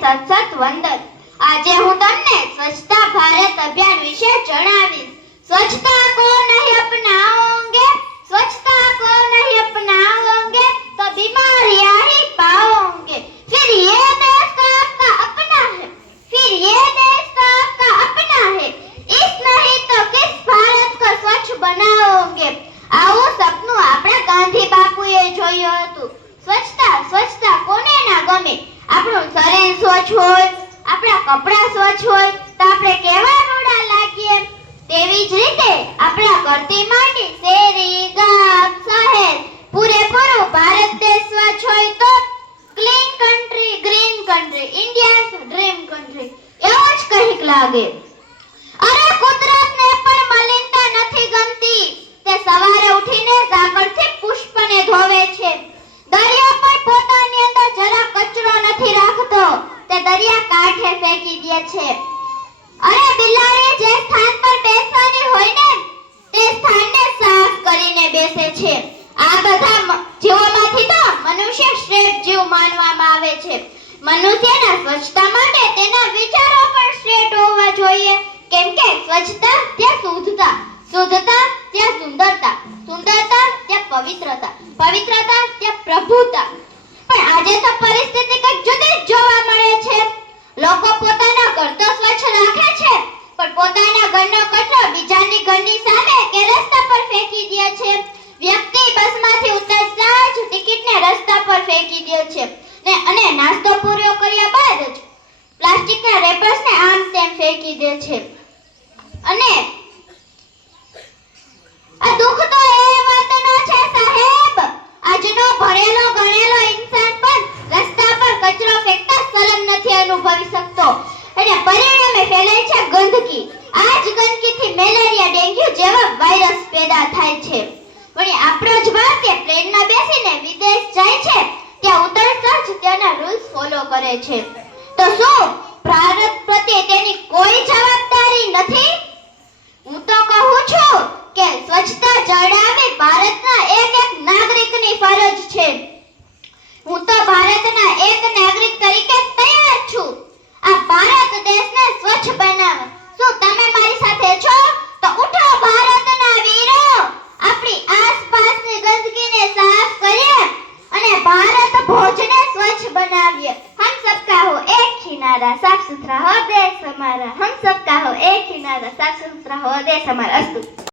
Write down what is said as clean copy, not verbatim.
સત વંદન। આજે હું તમને સ્વચ્છતા ભારત અભિયાન વિશે જણાવીશ। स्वच्छता को नहीं अपनाओगे, स्वच्छता को नहीं अपनाओगे तो बीमारियां ही पाओगे। फिर ये देश तो आपका अपना है, फिर ये देश तो आपका अपना है, इस नहीं तो किस भारत को स्वच्छ बनाओगे। આવું સપનું આપણા ગાંધી બાપુએ જોયું હતું। સ્વચ્છતા સ્વચ્છતા કોને ના ગમે। આપણું શરીર સ્વચ્છ હોય, આપણા કપડાં સ્વચ્છ હોય તો આપણે કેવા રૂડા લાગીએ। તેવી જ રીતે આપણા ઘરથી માંડી શેરી, ગામ, શહેર પૂરેપૂરું ભારત દેશ સ્વચ્છ હોય તો clean country, green country, India's dream country એવું જ કંઈક લાગે। અરે કુદરતને પણ મલિનતા નથી ગમતી। તે સવારે ઉઠીને ઝાકળથી પુષ્પને ધોવે છે। દરિયો પણ પોતાની અંદર જરા કચરો નથી રાખતો, તે દરિયા કાંઠે ફેંકી દે છે। અરે બિલાડી જે સ્થાન પર બેસવાની હોય ને તે સ્થાનને સાફ કરીને બેસે છે। આ બધા જીવોમાંથી તો મનુષ્ય શ્રેષ્ઠ જીવ માનવામાં આવે છે। મનુષ્યના સ્વચ્છતા માટે તેના વિચારો પણ શ્રેષ્ઠ હોવા જોઈએ, કેમ કે સ્વચ્છતા ત્યાં શુદ્ધતા, શુદ્ધતા ત્યાં સુંદરતા, સુંદરતા ત્યાં પવિત્રતા, પવિત્રતા ત્યાં પ્રભુતા। પણ આજે તો પરિસ્થિતિ કંઈક જુદી જ જોવા મળે છે। લોકો પોતાના ઘર તો સ્વચ્છ રાખે છે, પણ પોતાના ઘરનો કચરો બીજાની ઘરની સામે કે રસ્તા પર ફેંકી દે છે। વ્યક્તિ બસમાંથી ઉતરતા જ ટિકિટને રસ્તા પર ફેંકી દે છે ને અને નાસ્તો પૂરો કર્યા બાદ જ પ્લાસ્ટિકના રેપર્સને આમ તેમ ફેંકી દે છે। અને આ દુઃખ તો એ વાતનો છે સાહેબ, આજનો ભણેલો ગણેલો ઇન્સાન પણ રસ્તા પર કચરો ફેંકતા શરમ નથી અનુભવી શકતો અને પરિણામે ફેલાય છે ગંદકી। આ જ ગંદકીથી મેલેરિયા, ડેન્ગ્યુ જેવા વાયરસ પેદા થાય છે। પણ આપણો જ ભારતીય પ્લેનમાં બેસીને વિદેશ જાય છે, ત્યાં ઉતરતા જ ત્યાંના રૂલ્સ ફોલો કરે છે। તો શું ભારત પ્રત્યે તેની કોઈ જવાબદારી નથી? હું તો કહું છું કે સ્વચ્છતા જાળવવી ભારતના એક એક નાગરિકની ફરજ છે। હું તો ભારતના એક નાગરિક તરીકે તૈયાર છું આ ભારત દેશને સ્વચ્છ બનાવવા। શું તમે મારી સાથે છો? તો ઉઠો ભારતના વીરો, આપણી આસપાસની ગંદકીને સાફ કરીએ અને ભારત ભોજને સ્વચ્છ બનાવીએ। हम सबका हो एक ही नारा, साफ सुथरा हो देश हमारा। हम सबका हो एक ही नारा, साफ सुथरा हो देश हमारा। अस्तु।